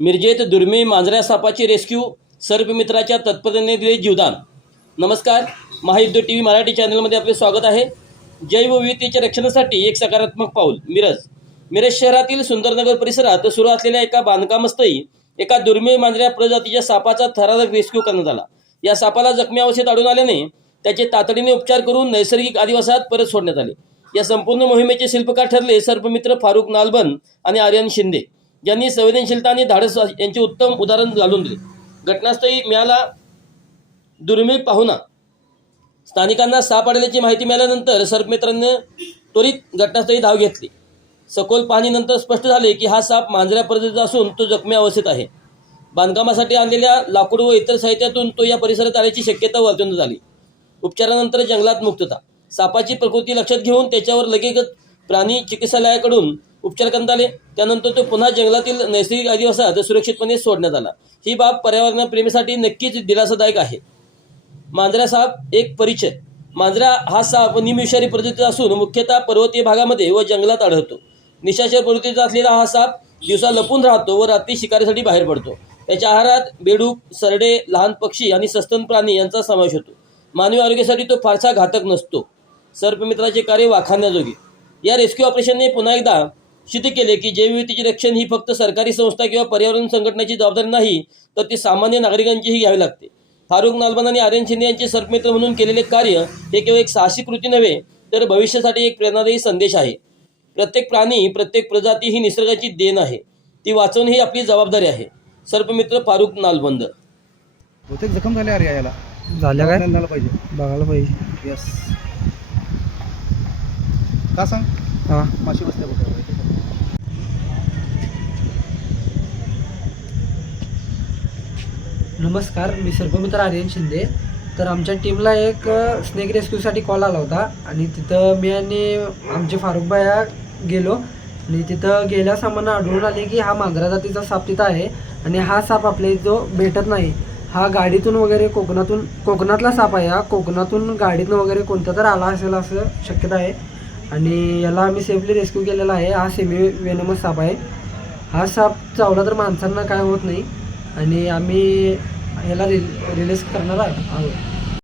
मिरजेत दुर्मिळ मांजऱ्या सापाची रेस्क्यू सर्पमित्राच्या तत्परतेने दिले जीवदान. नमस्कार महायुद्ध टी व्ही मराठी चॅनलमध्ये आपले स्वागत आहे. जैवविविधतेच्या रक्षणासाठी एक सकारात्मक पाऊल मिरज. मिरज शहरातील सुंदरनगर परिसरात सुरू असलेल्या एका बांधकामस्थळी एका दुर्मिळ मांजऱ्या प्रजातीच्या सापाचा थरारक रेस्क्यू करण्यात आला. या सापाला जखमी अवस्थेत आढळून आल्याने त्याचे तातडीने उपचार करून नैसर्गिक आदिवासात परत सोडण्यात आले. या संपूर्ण मोहिमेचे शिल्पकार ठरले सर्पमित्र फारुख नालबन आणि आर्यन शिंदे. ज्यांनी संवेदनशीलता आणि धाडस यांचे उत्तम उदाहरण घालून दिले. घटनास्थळी मिळाला दुर्मिळ पाहुणा. स्थानिकांना साप आढळल्याची माहिती मिळाल्यानंतर सर्पमित्रांनी त्वरित घटनास्थळी धाव घेतली. सखोल पाहणीनंतर स्पष्ट झाले की हा साप मांजऱ्या पद्धतीचा असून तो जखमी अवस्थेत आहे. बांधकामासाठी आणलेल्या लाकूड व इतर साहित्यातून तो या परिसरात आल्याची शक्यता वर्तवण्यात आली. उपचारानंतर जंगलात मुक्तता. सापाची प्रकृती लक्षात घेऊन त्याच्यावर लगेचच प्राणी चिकित्सालयाकडून उपचार करण्यात आले. त्यानंतर तो पुन्हा जंगलातील नैसर्गिक अधिवासात सुरक्षितपणे सोडण्यात आला. ही बाब पर्यावरणप्रेमीसाठी नक्कीच दिलासादायक आहे. मांजरा साप एक परिचय. मांजरा हा साप निमविषारी प्रजातीचा असून मुख्यतः पर्वतीय भागामध्ये व जंगलात आढळतो. निशाचर प्रवृत्तीचा असलेला हा साप दिवसा लपून राहतो व रात्री शिकारीसाठी बाहेर पडतो. त्याच्या आहारात बेडूक सरडे लहान पक्षी आणि सस्तन प्राणी यांचा समावेश होतो. मानवी आरोग्यासाठी तो फारसा घातक नसतो. सर्पमित्राचे कार्य वाखाणण्याजोगे. या रेस्क्यू ऑपरेशनने पुन्हा एकदा सिद्ध केले की जैवविविधतेचे रक्षण ही फक्त सरकारी संस्था किंवा पर्यावरण संघटनेची जबाबदारी नाही तर ती सामान्य नागरिकांचीही घ्यावी लागते. फारुख नालबन आणि आर्यन शिंदे यांचे सर्पमित्र म्हणून केलेले कार्य हे केवळ एक साहसी कृती नव्हे तर भविष्यासाठी एक प्रेरणादायी संदेश आहे. प्रत्येक प्राणी प्रत्येक प्रजाती ही निसर्गाची देण आहे. ती वाचवणे ही आपली जबाबदारी आहे. सर्पमित्र फारुख नालबंद. बहुतेक जखम झाले अरे याला. झाल्या काय? झालं पाहिजे. बघायला पाहिजे. येस का सांग? हां. माशी बसल्या बघा. नमस्कार मी सर्पमित्र आर्यन शिंदे. तर आमच्या टीमला एक स्नेक रेस्क्यूसाठी कॉल आला होता. आणि तिथं मी आणि आमचे फारुख बाया गेलो. आणि तिथं गेल्या सामान आढळून आले की हा मांजरा जातीचा साप तिथं आहे. आणि हा साप आपल्या इथं भेटत नाही. हा गाडीतून वगैरे कोकणातून कोकणातला साप आहे हा. कोकणातून गाडीतून वगैरे कोणता तर आला असेल असं शक्यता आहे. आणि याला आम्ही सेफली रेस्क्यू केलेला आहे. हा सेमी वेनमस साप आहे. हा साप चावला तर माणसांना काय होत नाही. आणि आम्ही ह्याला रि रिलीज करणार आहोत.